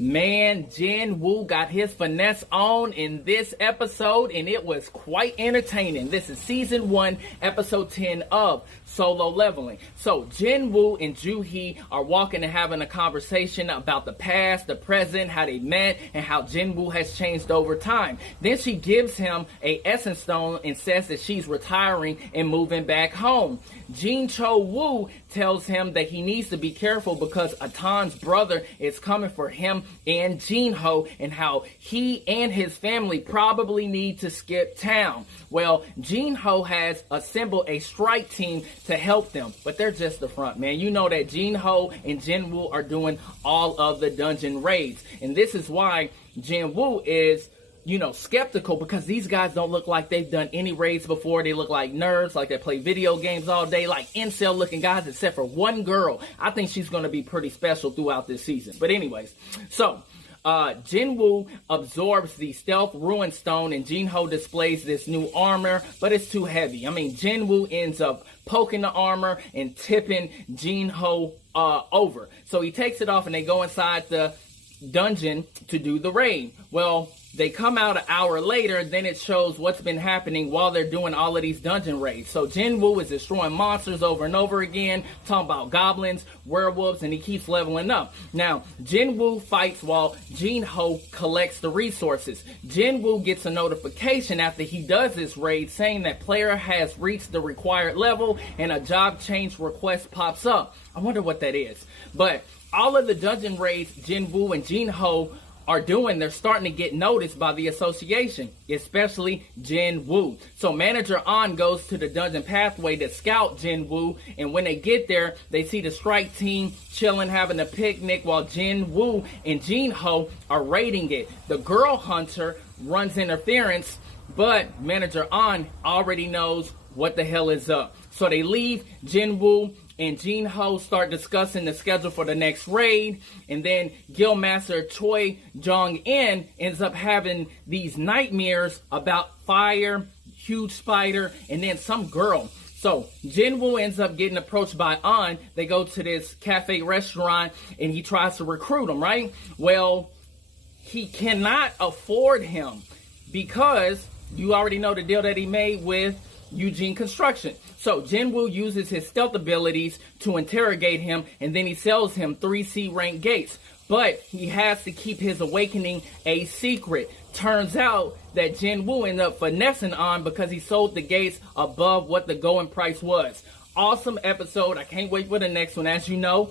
Man, Jin Woo got his finesse on in this episode, and it was quite entertaining. This is season 1, episode 10 of Solo Leveling. So Jin Woo and Ju Hee are walking and having a conversation about the past, the present, how they met, and how Jin Woo has changed over time. Then she gives him a essence stone and says that she's retiring and moving back home. Jin Cho Woo tells him that he needs to be careful because Atan's brother is coming for him and Jin Ho, and how he and his family probably need to skip town. Well, Jin Ho has assembled a strike team to help them, but they're just the front, man. You know that Jin Ho and Jin Woo are doing all of the dungeon raids, and this is why Jin Woo is skeptical, because these guys don't look like they've done any raids before. They look like nerds, like they play video games all day, like incel looking guys, except for one girl. I think she's going to be pretty special throughout this season. But anyways, so Jin Woo absorbs the stealth ruin stone, and Jin Ho displays this new armor, but it's too heavy. I mean, Jin Woo ends up poking the armor and tipping Jin Ho over. So he takes it off and they go inside the dungeon to do the raid. Well, they come out an hour later, then it shows what's been happening while they're doing all of these dungeon raids. So Jin Woo is destroying monsters over and over again, talking about goblins, werewolves, and he keeps leveling up. Now, Jin Woo fights while Jin Ho collects the resources. Jin Woo gets a notification after he does this raid saying that player has reached the required level, and a job change request pops up. I wonder what that is. But all of the dungeon raids Jin Woo and Jin Ho are doing, they're starting to get noticed by the association, especially Jin Woo. So Manager An goes to the dungeon pathway to scout Jin Woo, and when they get there, they see the strike team chilling, having a picnic, while Jin Woo and Jin Ho are raiding it. The girl hunter runs interference, but Manager An already knows what the hell is up. So they leave. Jin Woo and Jin Ho start discussing the schedule for the next raid, and then Guildmaster Choi Jong-in ends up having these nightmares about fire, huge spider, and then some girl. So Jin Woo ends up getting approached by An. They go to this cafe restaurant, and he tries to recruit him, right? Well, he cannot afford him because you already know the deal that he made with Eugene Construction. So Jin Woo uses his stealth abilities to interrogate him, and then he sells him 3C rank gates. But he has to keep his awakening a secret. Turns out that Jin Woo ended up finessing An because he sold the gates above what the going price was. Awesome episode. I can't wait for the next one. As you know,